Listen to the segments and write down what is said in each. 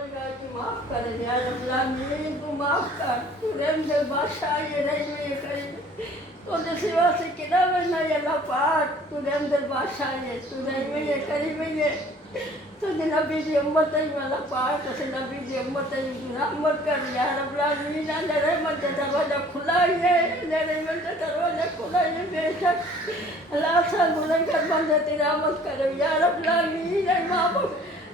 गुनहगार की माफ कर या रब्बुल आलमीन, तू माफ कर, तू रहम दिल बादशाह ये रही में ये करी तो सिवा से किदा बनना ये अल्लाह पाक, तू रहम दिल बादशाह ये तू रही में ये करी में ये तो नबी की उम्मत है अल्लाह पाक, तो नबी की उम्मत है रहमत कर या रब्बुल आलमीन, ने रहमत का दरवाजा खुला है, ने रहमत का दरवाजा खुला है बेशक अल्लाह सा गुनहगार बंदे तेरी रहमत करो या रब्बुल आलमीन, माफ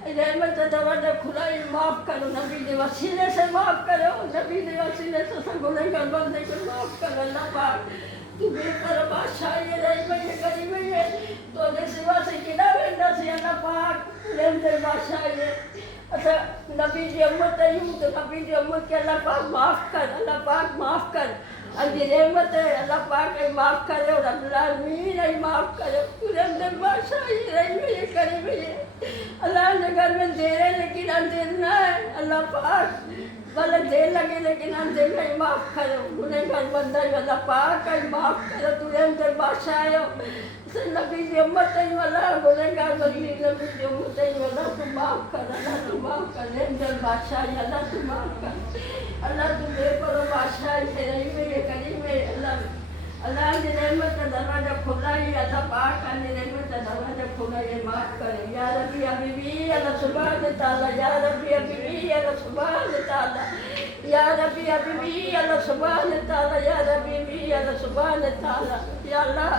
रहमत का दरवाजा खुला है, माफ करो नबी के वसीले से माफ करो, नबी के वसीले से सब गुनहगार बंदे को माफ कर अल्लाह पाक, तू बेकर बादशाह ये रही में ये करी में ये तो दे सिवा से किदा वेंदा से अल्लाह पाक, रहम दे बादशाह ये अच्छा नबी की उम्मत है यूं तो नबी की उम्मत के अल्लाह पाक माफ कर, अल्लाह पाक माफ कर, अल्लाह रहमत है अल्लाह पाक है माफ करे और रब्बुल आलमीन है माफ करे, तू रहम दे बादशाह ये रही में ये करी में ये अल्लाह ने घर में दे रहे लेकिन अंधेर ना है अल्लाह पाक, भले देर लगे लेकिन अंधेर में माफ करो, गुनहगार बंदा अल्लाह पाक है माफ करो, तू रहम दे बादशाह है नबी की उम्मत है अल्लाह, गुनहगार बंदी नबी की उम्मत है अल्लाह, तू माफ कर अल्लाह, तू माफ कर रहम दे बादशाह है अल्लाह, तू माफ कर अल्लाह, तू बेकरो बादशाह है रही में ये करी में अल्लाह, अल्लाह की रहमत का दरवाजा खुला है अल्लाह पाक का रहमत का दरवाजा खुला है माफ करे या रब्बी हबीबी अल्लाह सुभान ताला, या रब्बी हबीबी अल्लाह सुभान ताला, या रब्बी हबीबी अल्लाह सुभान ताला, या रब्बी हबीबी अल्लाह सुभान ताला, या अल्लाह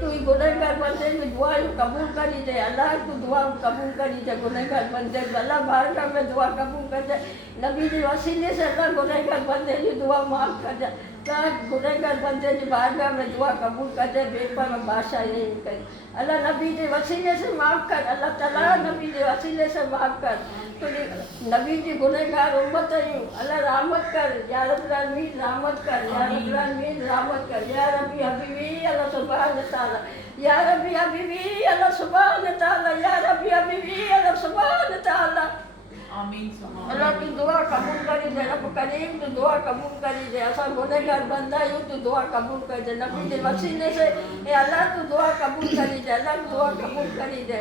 तू गुनहगार बंदे की दुआ कबूल करी दे अल्लाह, तू दुआ कबूल करी दे गुनहगार बंदे अल्लाह बारगाह में दुआ कबूल कर दे, नबी के वसीले से अल्लाह गुनहगार बंदे की दुआ माफ कर दे, गुनहगार बंदे की बारगाह में दुआ कबूल कर दे, बेपर बादशाह ये करे अल्लाह, नबी के वसीले से माफ कर अल्लाह ताला, नबी के वसीले से माफ कर, तो नबी की गुनहगार उम्मत है अल्लाह रहमत कर या रब्बुल आलमीन, रहमत कर या रब्बुल आलमीन, रहमत कर या रब्बी हबीबी अल्लाह सुभान ताला, या रब्बी हबीबी अल्लाह सुभान ताला, या रब्बी हबीबी अल्लाह सुभान ताला आमीन अल्लाह तू दुआ कबूल करी दे, रब करीम तू दुआ कबूल करी दे, असा गुनहगार बंदा यूं तू दुआ कबूल कर दे, नबी के वसीले से ए अल्लाह तू दुआ कबूल करी दे, अल्लाह दुआ कबूल करी दे।